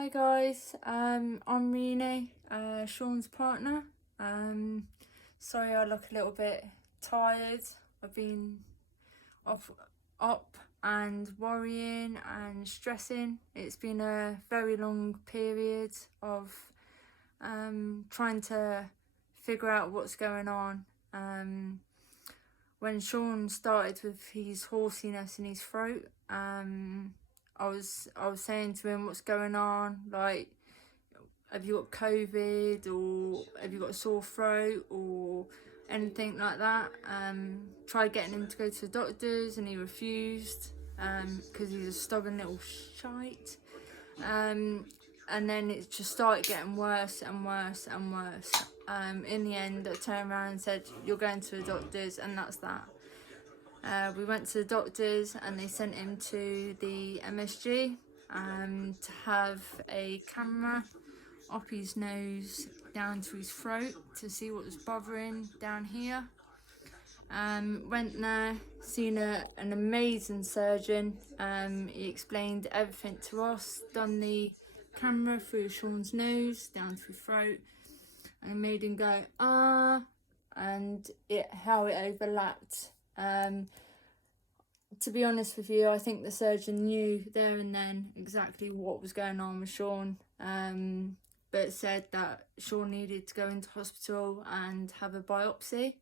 Hi guys, I'm Rini, Sean's partner. Sorry I look a little bit tired. I've been up and worrying and stressing. It's been a very long period of trying to figure out what's going on. When Sean started with his horsiness in his throat, I was saying to him, what's going on? Like, have you got COVID, or have you got a sore throat, or anything like that? Tried getting him to go to the doctors and he refused, because he's a stubborn little shite. And then it just started getting worse and worse and worse. In the end, I turned around and said, you're going to the doctors, and that's that. We went to the doctors and they sent him to the MSG to have a camera up his nose down to his throat to see what was bothering down here. Went there, seen an amazing surgeon. He explained everything to us, done the camera through Sean's nose down to his throat, and made him go and how it overlapped. To be honest with you, I think the surgeon knew there and then exactly what was going on with Sean, but said that Sean needed to go into hospital and have a biopsy,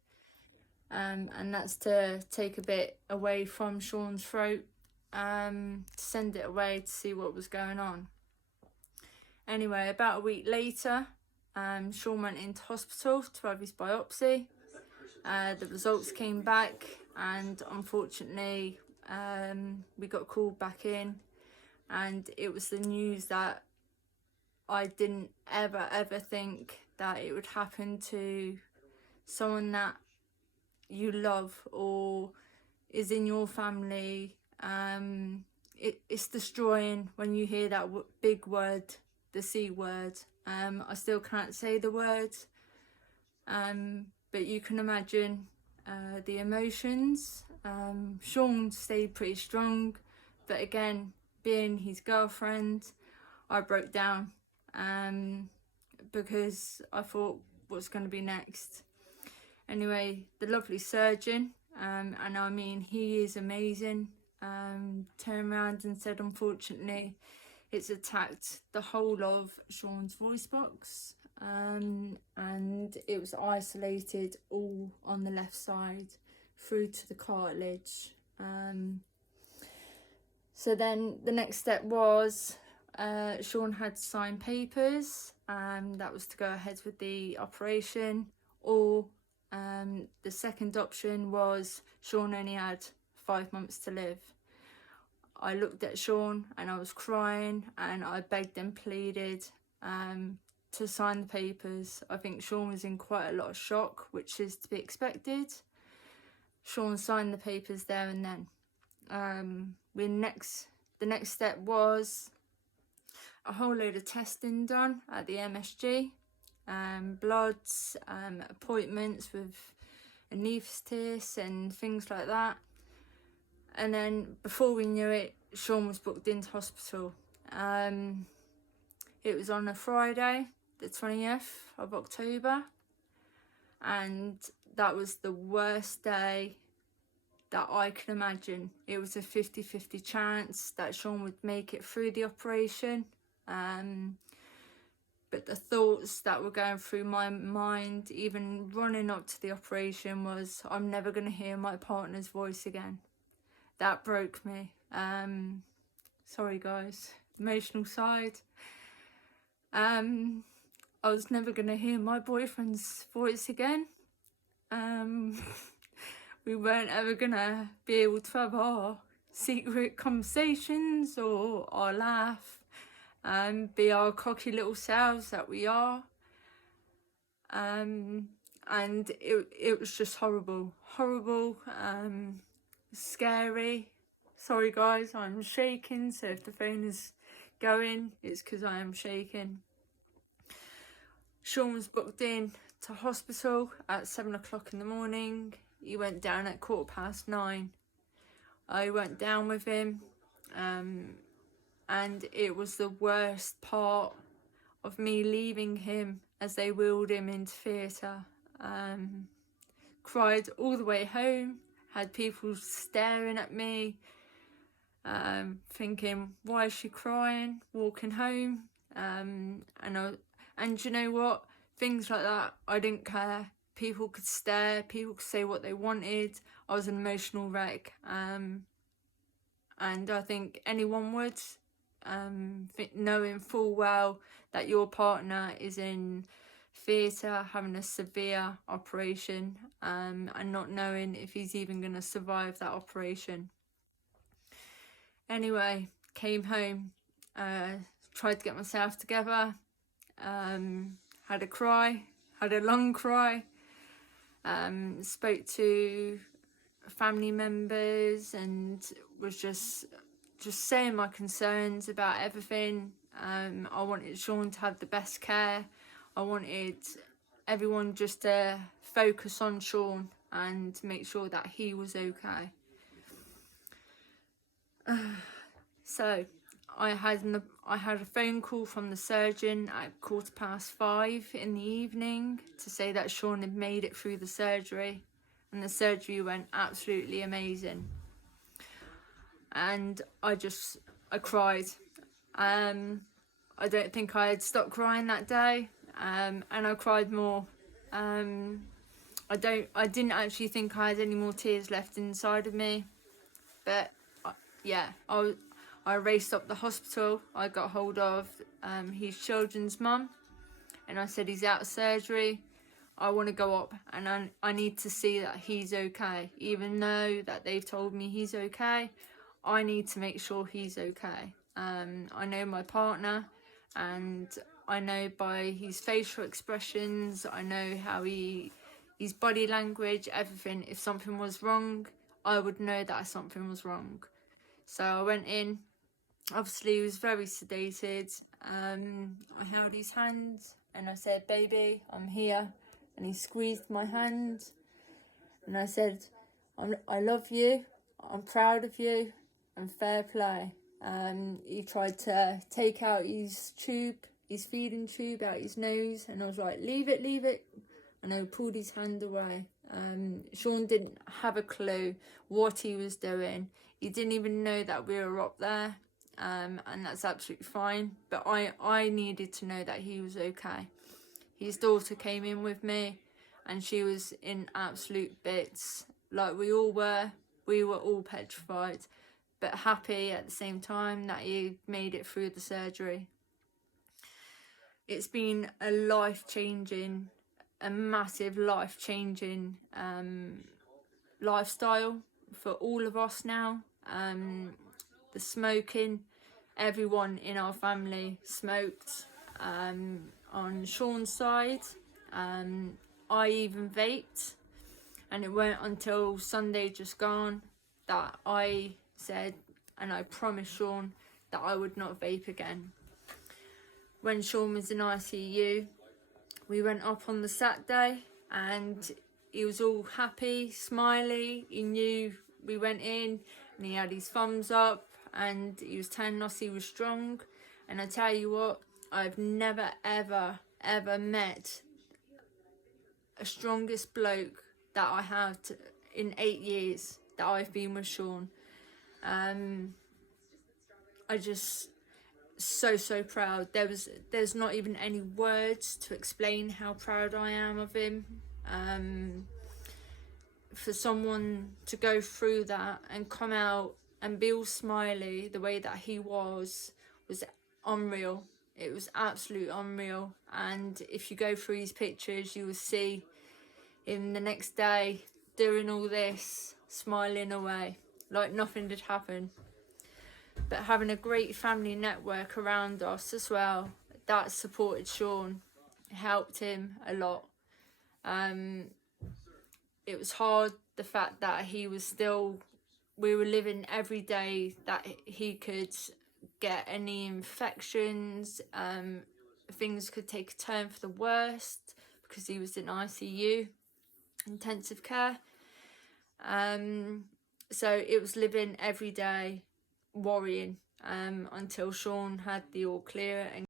and that's to take a bit away from Sean's throat, to send it away to see what was going on. Anyway, about a week later, Sean went into hospital to have his biopsy. The results came back, and unfortunately we got called back in, and it was the news that I didn't ever think that it would happen to someone that you love or is in your family. It's destroying when you hear that big word, the C word. I still can't say the word, but you can imagine the emotions. Sean stayed pretty strong, but again, being his girlfriend, I broke down, because I thought, what's going to be next? Anyway, the lovely surgeon, and I mean, he is amazing, turned around and said, unfortunately, it's attacked the whole of Sean's voice box, and it was isolated all on the left side through to the cartilage. So then the next step was Sean had to sign papers, that was to go ahead with the operation, or the second option was Sean only had 5 months to live. I looked at Sean and I was crying, and I begged and pleaded to sign the papers. I think Sean was in quite a lot of shock, which is to be expected. Sean signed the papers there and then. The next step was a whole load of testing done at the MSG, bloods, appointments with anaesthetists and things like that. And then before we knew it, Sean was booked into hospital. It was on a Friday, the 20th of October, and that was the worst day that I can imagine. It was a 50-50 chance that Sean would make it through the operation. But the thoughts that were going through my mind, even running up to the operation, was, I'm never going to hear my partner's voice again. That broke me. Sorry guys, emotional side. I was never going to hear my boyfriend's voice again. We weren't ever going to be able to have our secret conversations or our laugh, be our cocky little selves that we are. And it was just horrible, scary. Sorry guys, I'm shaking, so if the phone is going, it's because I am shaking. Sean was booked in to hospital at 7 o'clock in the morning. He went down at 9:15. I went down with him. and it was the worst part of me leaving him as they wheeled him into theatre. Cried all the way home, had people staring at me, thinking, why is she crying, walking home? And you know what? Things like that, I didn't care. People could stare, people could say what they wanted. I was an emotional wreck. And I think anyone would, knowing full well that your partner is in theatre having a severe operation, and not knowing if he's even going to survive that operation. Anyway, came home, tried to get myself together, had a cry, had a long cry, spoke to family members and was just saying my concerns about everything. I wanted Sean to have the best care. I wanted everyone just to focus on Sean and make sure that he was okay. So I had a phone call from the surgeon at 5:15 in the evening to say that Sean had made it through the surgery, and the surgery went absolutely amazing. And I cried. I don't think I had stopped crying that day, and I cried more. I didn't actually think I had any more tears left inside of me, but I raced up the hospital. I got hold of his children's mum, and I said, he's out of surgery. I want to go up and I need to see that he's okay. Even though that they've told me he's okay, I need to make sure he's okay. I know my partner, and I know by his facial expressions, I know how his body language, everything. If something was wrong, I would know that something was wrong. So I went in. Obviously, he was very sedated. I held his hand and I said, baby, I'm here. And he squeezed my hand. And I said, I love you. I'm proud of you. And fair play. He tried to take out his feeding tube out his nose. And I was like, leave it. And I pulled his hand away. Sean didn't have a clue what he was doing. He didn't even know that we were up there. And that's absolutely fine, but I needed to know that he was okay. His daughter came in with me and she was in absolute bits, like we all were. We were all petrified, but happy at the same time that he made it through the surgery. It's been a massive life-changing lifestyle for all of us now. The smoking, everyone in our family smoked. On Sean's side, I even vaped, and it weren't until Sunday just gone that I said, and I promised Sean, that I would not vape again. When Sean was in ICU, we went up on the Saturday and he was all happy, smiley. He knew we went in and he had his thumbs up and he was telling us he was strong. And I tell you what, I've never ever met a strongest bloke that I have in 8 years that I've been with Sean. I just so proud. There's not even any words to explain how proud I am of him. For someone to go through that and come out and be all smiley the way that he was unreal. It was absolute unreal. And if you go through his pictures, you will see him the next day doing all this, smiling away like nothing did happen. But having a great family network around us as well that supported Sean helped him a lot. It was hard, the fact that we were living every day that he could get any infections. Things could take a turn for the worst because he was in ICU, intensive care. So it was living every day worrying until Sean had the all clear and